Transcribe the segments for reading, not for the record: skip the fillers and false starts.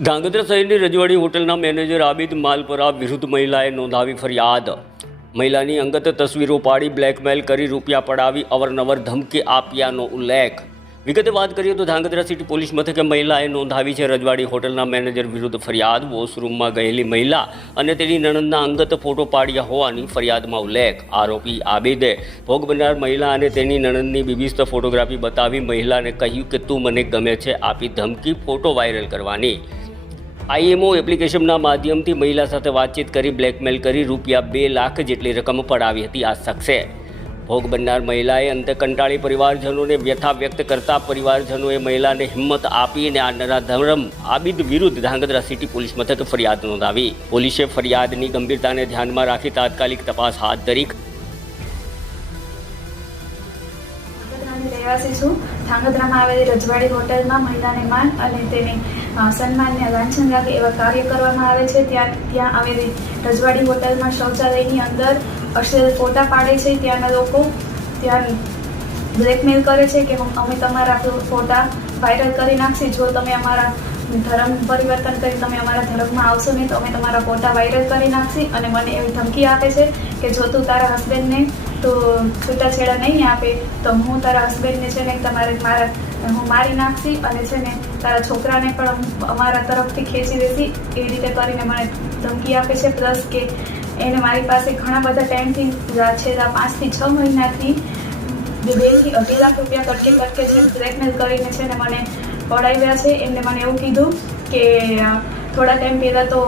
ધાંગધ્રા શહેરની રજવાડી હોટલના મેનેજર આબિદ માલપરા વિરુદ્ધ મહિલાએ નોંધાવી ફરિયાદ। મહિલાની અંગત તસવીરો પાડી બ્લેકમેલ કરી રૂપિયા પડાવી અવરનવર ધમકી આપ્યાનો ઉલ્લેખ। વિગતે વાત કરીએ તો ધાંગધ્રા સિટી પોલીસ મથકે મહિલાએ નોંધાવી છે રજવાડી હોટલના મેનેજર વિરુદ્ધ ફરિયાદ। વોશરૂમમાં ગયેલી મહિલા અને તેની નણંદના અંગત ફોટો પાડ્યા હોવાની ફરિયાદમાં ઉલ્લેખ। આરોપી આબિદે ભોગ બનનાર મહિલા અને તેની નણંદની બીભત્સ ફોટોગ્રાફી બતાવી મહિલાને કહ્યું કે તું મને ગમે છે આપી ધમકી ફોટો વાયરલ કરવાની। IMO એપ્લિકેશનના માધ્યમથી મહિલા સાથે વાતચીત કરી બ્લેકમેલ કરી રૂપિયા 2 લાખ જેટલી રકમ પડાવી હતી આ શખ્સે। ભોગ બનનાર મહિલાએ અંતે કંટાળી પરિવારજનોને વ્યથા વ્યક્ત કરતા પરિવારજનોએ મહિલાને હિંમત આપીને આ નરાધમ આબિદ વિરુદ્ધ ધાંગધ્રા સિટી પોલીસ મથકે ફરિયાદ નોંધાવી। પોલીસે ફરિયાદની ગંભીરતાને ધ્યાનમાં રાખી તાત્કાલિક તપાસ હાથ ધરી। રહેવાસી છું। ધાંગધ્રામાં આવેલી રજવાડી હોટલમાં મહિલાને માન અને તેની સન્માનને લાંછન રાખે એવા કાર્ય કરવામાં આવે છે। ત્યાં આવેલી રજવાડી હોટલમાં શૌચાલયની અંદર અશ્લીલ ફોટા પાડે છે। ત્યાંના લોકો ત્યાં બ્લેકમેલ કરે છે કે અમે તમારા ફોટા વાયરલ કરી નાખશી, જો તમે અમારા ધર્મ પરિવર્તન કરી તમે અમારા ધર્મમાં આવશો નહીં તો અમે તમારા ફોટા વાયરલ કરી નાખશી। અને મને એવી ધમકી આપે છે કે જો તું તારા હસબન્ડને તો છૂટાછેડા નહીં આપે તો હું તારા હસબન્ડને છે ને હું મારી નાખશી અને છે ને તારા છોકરાને પણ અમારા તરફથી ખેંચી દેશી, એવી રીતે કરીને મને ધમકી આપે છે। પ્લસ કે એને મારી પાસે ઘણા બધા ટાઈમથી છેલ્લા 5 થી 6 મહિનાથી 2 થી 2.5 લાખ રૂપિયા કટકે છે બ્લેકમેલ કરીને છે ને મને પડાવ્યા છે। એમને મને એવું કીધું કે થોડા ટાઈમ પહેલાં તો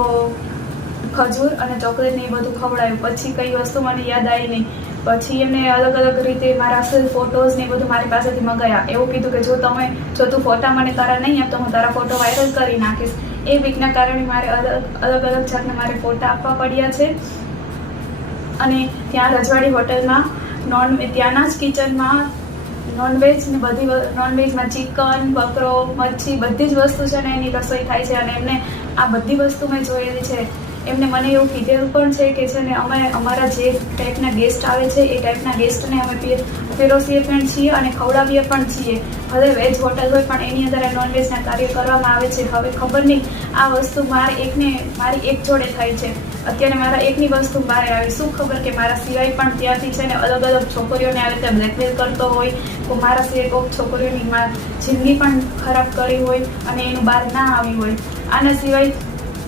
ખજૂર અને ચોકલેટ ને એ બધું ખવડાવ્યું, પછી કઈ વસ્તુ મને યાદ આવી નહીં। પછી એમને અલગ અલગ રીતે મારા અસલ ફોટોઝ ને એ બધું મારી પાસેથી મંગાવ્યા। એવું કીધું કે જો તું ફોટા મને તારા નહીં આપ તો હું તારા ફોટો વાયરલ કરી નાખીશ। એ વીકના કારણે મારે અલગ અલગ જાતના મારે ફોટા આપવા પડ્યા છે। અને ત્યાં રજવાડી હોટલમાં ત્યાંના જ કિચનમાં નોનવેજ ને નોનવેજમાં ચિકન, બકરો, મચ્છી બધી જ વસ્તુ છે ને એની રસોઈ થાય છે। અને એમને આ બધી વસ્તુ મેં જોયેલી છે। એમને મને એવું કીધેલું પણ છે કે છે ને અમે અમારા જે ટાઈપના ગેસ્ટ આવે છે એ ટાઈપના ગેસ્ટને અમે પીરસીએ પણ છીએ અને ખવડાવીએ પણ છીએ। ભલે વેજ હોટલ હોય પણ એની અંદર નોનવેજના કાર્ય કરવામાં આવે છે। હવે ખબર નહીં આ વસ્તુ મારી એક જોડે થાય છે, અત્યારે મારા એકની વસ્તુ બહાર આવી, શું ખબર કે મારા સિવાય પણ ત્યાંથી છે ને અલગ અલગ છોકરીઓને આવી રીતે બ્લેકમેલ કરતો હોય તો મારા સિવાય કોઈક છોકરીઓની જિંદગી પણ ખરાબ કરી હોય અને એનું બહાર ના આવી હોય। આના સિવાય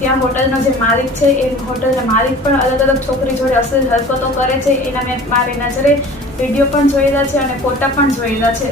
ત્યાં હોટલનો જે માલિક છે એ હોટલના માલિક પણ અલગ અલગ છોકરી જોડે અશ્લીલ હરકતો કરે છે। એના મેં મારી નજરે વિડીયો પણ જોયેલા છે અને ફોટા પણ જોયેલા છે।